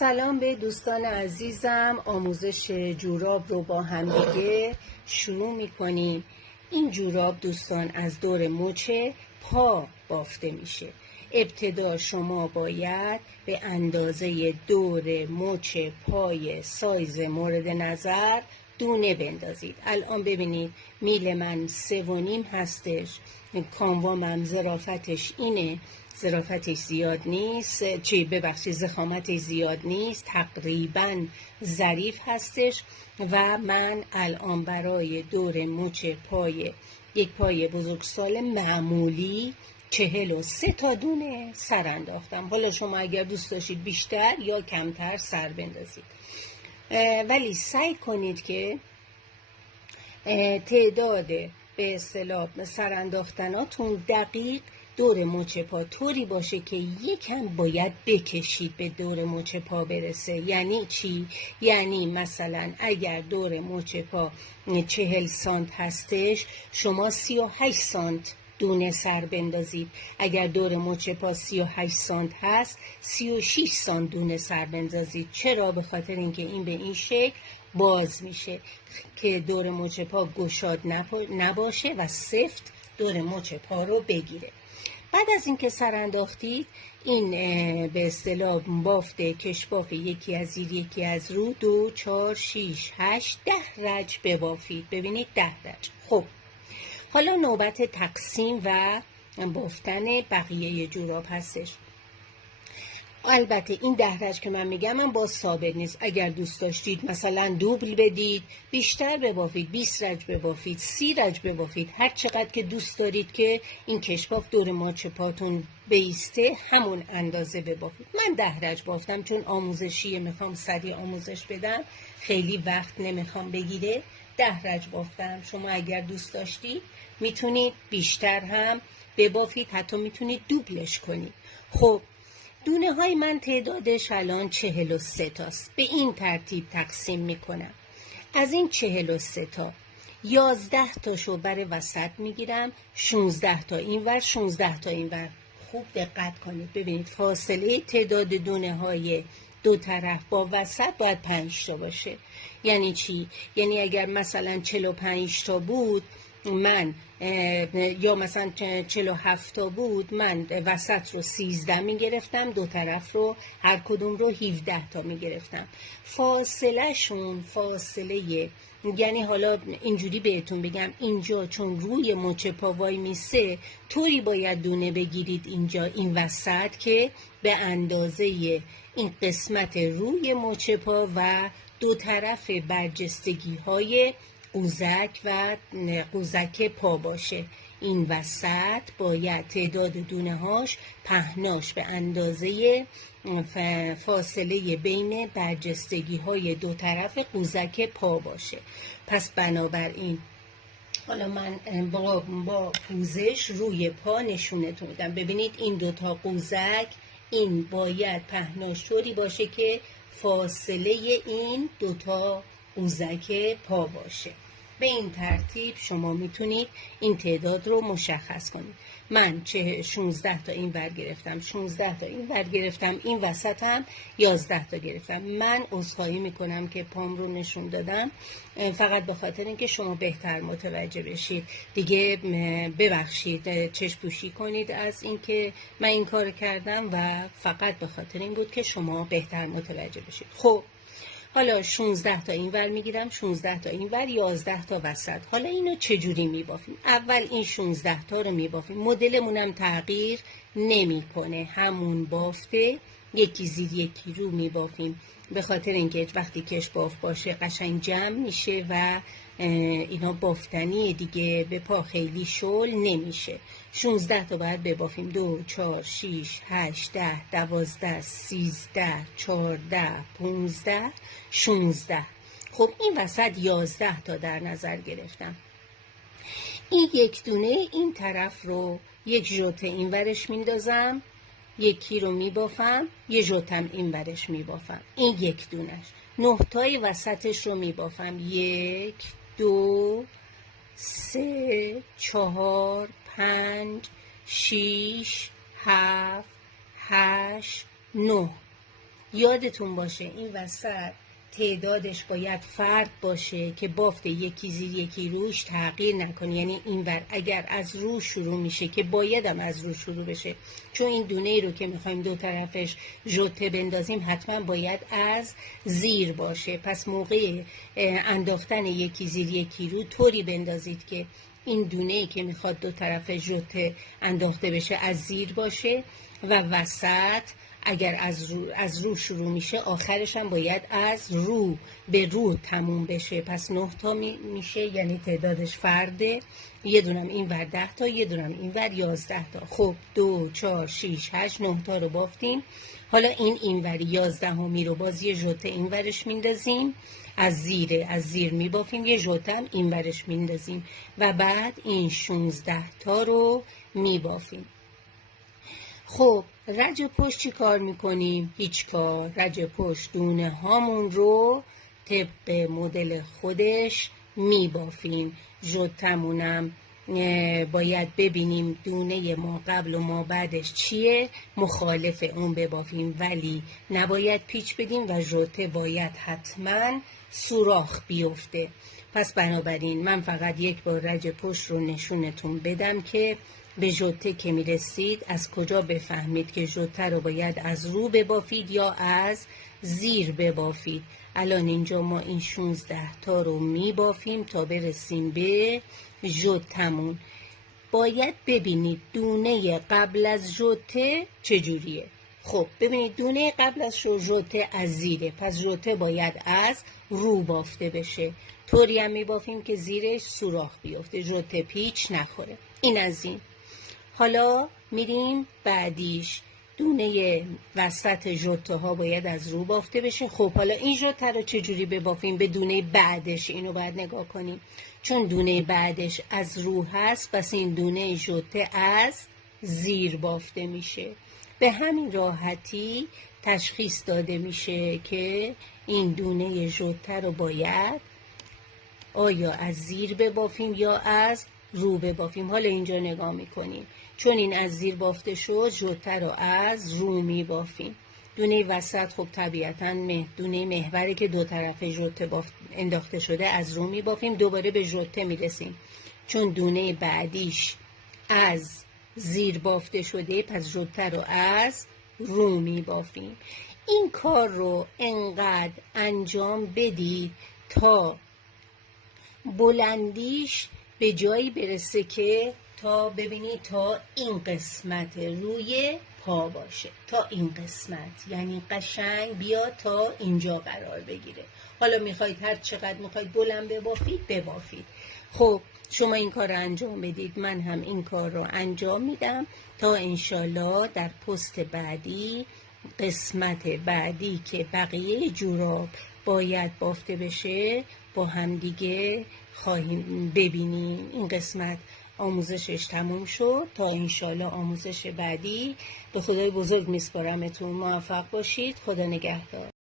سلام به دوستان عزیزم. آموزش جوراب رو با هم دیگه شروع میکنیم. این جوراب دوستان از دور مچ پا بافته میشه. ابتدا شما باید به اندازه دور مچ پای سایز مورد نظر دونه بندازید. الان ببینید میل من 3.5 هستش. کاموام هم ظرافتش اینه، ظرافتش زیاد نیست، ضخامتش زیاد نیست، تقریبا ظریف هستش و من الان برای دور مچ پای یک پای بزرگسال معمولی 43 تا دونه سر انداختم. حالا شما اگر دوست داشتید بیشتر یا کمتر سر بندازید، ولی سعی کنید که تعداد به اصطلاح سر انداختناتون دقیق دور مچ پا طوری باشه که یکم باید بکشید به دور مچ پا برسه. یعنی چی؟ یعنی مثلا اگر دور مچ پا 40 سانت هستش، شما 38 سانت دونه سر بندازید. اگر دور مچ پا 38 سانت هست، 36 سانت دونه سر بندازید. چرا؟ به خاطر اینکه این به این شکل باز میشه که دور مچ پا گشاد نباشه و سفت دور مچ پا رو بگیره. بعد از اینکه سر انداختید، این به اصطلاح بافته کشباف یکی از زیر یکی از رو 2 4 6 8 10 رج ببافید. ببینید 10 رج. خب حالا نوبت تقسیم و بافتن بقیه جوراب هستش. البته این 10 رج که من میگم باز ثابت نیست. اگر دوست داشتید مثلا دوبل بدید، بیشتر ببافید، 20 رج ببافید، 30 رج ببافید، هر چقدر که دوست دارید که این کشباف دور مچ پاتون بیسته همون اندازه ببافید. من 10 رج بافتم چون آموزشیه، میخوام سریع آموزش بدم، خیلی وقت نمیخوام بگیره. 10 رج بافتم. شما اگر دوست داشتید میتونید بیشتر هم ببافید، حتی میتونید دوبلش کنید. خب دونه های من تعدادش الان 43 تاست. به این ترتیب تقسیم میکنم. از این 43 تا 11 تاشو برای وسط میگیرم، 16 تا این ور، 16 تا این ور. خوب دقت کنید. ببینید فاصله تعداد دونه های دو طرف با وسط باید 5 تا باشه. یعنی چی؟ یعنی اگر مثلا 45 تا بود من یا مثلا 47 تا بود، من وسط رو 13 می گرفتم، دو طرف رو هر کدوم رو 17 تا می گرفتم. فاصله شون فاصله، یعنی حالا اینجوری بهتون بگم، اینجا چون روی مچ پا وای میسه طوری باید دونه بگیرید اینجا این وسط که به اندازه این قسمت روی مچ پا و دو طرف برجستگی های قوزک و قوزک پا باشه. این وسط باید تعداد دونه هاش پهناش به اندازه فاصله بین برجستگی های دو طرف قوزک پا باشه. پس بنابراین حالا من با پوزش روی پا نشونتون میدم. ببینید این دوتا قوزک، این باید پهناش طوری باشه که فاصله این دوتا قوزک پا باشه. به این ترتیب شما میتونید این تعداد رو مشخص کنید. من 16 تا این ور گرفتم، 16 تا این ور گرفتم، این وسط هم 11 تا گرفتم. من عذرخواهی میکنم که پام رو نشون دادم، فقط به خاطر اینکه شما بهتر متوجه بشید. دیگه ببخشید، چشم پوشی کنید از اینکه من این کار کردم و فقط به خاطر این بود که شما بهتر متوجه بشید. خب حالا 16 تا این ور میگیرم، 16 تا این ور، 11 تا وسط. حالا اینو چجوری میبافیم؟ اول این 16 تا رو میبافیم. مدلمونم تغییر نمیکنه، همون بافته یکی زیر یکی رو میبافیم، به خاطر اینکه وقتی کش باف باشه قشنگ جمع میشه و اینا بافتنیه دیگه، به پا خیلی شل نمیشه. 16 تا باید ببافیم. 2 4 6 8 10 12 13 14 15 16. خب این وسط 11 تا در نظر گرفتم. این یک دونه این طرف رو یک ژوت این ورش میندازم، یکی رو میبافم، یه ژوتم این ورش میبافم. این یک دونش. 9 تای وسطش رو میبافم. 1 2 3 4 5 6 7 8 9. یادتون باشه این وسط تعدادش باید فرد باشه که بافت یکی زیر یکی روش تغییر نکنه. یعنی اینور اگر از رو شروع میشه که بایدم از رو شروع بشه، چون این دونه ای رو که میخوایم دو طرفش ژوته بندازیم حتما باید از زیر باشه. پس موقع انداختن یکی زیر یکی رو طوری بندازید که این دونه ای که میخواد دو طرف ژوته انداخته بشه از زیر باشه و وسط اگر از رو شروع میشه آخرش هم باید از رو به رو تموم بشه. پس 9 تا میشه، یعنی تعدادش فرده. یه دونم این ور 10 تا، یه دونم این ور 11 تا. خب 2 4 6 8 9 تا رو بافتیم. حالا این ور 11 همی رو باز یه ژوته این ورش میندازیم، از زیر میبافیم، یه ژوته هم این ورش میندازیم و بعد این 16 تا رو میبافیم. خب رج پشت چی کار میکنیم؟ هیچ کار. رج پشت دونه هامون رو طبق مدل خودش میبافیم. ژوتمونم باید ببینیم دونه ما قبل و ما بعدش چیه، مخالف اون ببافیم، ولی نباید پیچ بدیم و ژوته باید حتما سوراخ بیفته. پس بنابراین من فقط یک بار رج پشت رو نشونتون بدم که به ژوته که میرسید از کجا بفهمید که ژوته رو باید از رو ببافید یا از زیر ببافید. الان اینجا ما این 16 تا رو میبافیم تا برسیم به ژوتمون. باید ببینید دونه قبل از ژوته چجوریه. خب ببینید دونه قبل از ژوته از زیره، پس ژوته باید از رو بافته بشه. طوری هم میبافیم که زیرش سوراخ بیفته، ژوته پیچ نخوره. این از این. حالا میریم بعدیش، دونه وسط ژوته ها باید از رو بافته بشه. خب حالا این ژوته رو چجوری ببافیم؟ به دونه بعدش اینو باید نگاه کنیم، چون دونه بعدش از رو هست پس این دونه ژوته از زیر بافته میشه. به همین راحتی تشخیص داده میشه که این دونه ژوته رو باید آیا از زیر ببافیم یا از رو ببافیم. حالا اینجا نگاه میکنیم، چون این از زیر بافته شد ژوته رو از رو میبافیم. دونه وسط خب طبیعتا دونه محوری که دو طرف ژوته انداخته شده از رو میبافیم. دوباره به ژوته میرسیم، چون دونه بعدیش از زیر بافته شده پس ژوته رو از رو میبافیم. این کار رو انقدر انجام بدید تا بلندیش به جایی برسه که تا ببینید تا این قسمت روی پا باشه، تا این قسمت، یعنی قشنگ بیا تا اینجا قرار بگیره. حالا میخواید هر چقدر میخواید بلند ببافید. خب شما این کار رو انجام بدید، من هم این کار رو انجام میدم تا انشالله در پست بعدی، قسمت بعدی که بقیه جوراب باید بافته بشه با هم دیگه خواهیم ببینیم. این قسمت آموزشش تموم شد. تا انشالله آموزش بعدی. به خدای بزرگ میسپارمتون. موفق باشید. خدا نگهدار.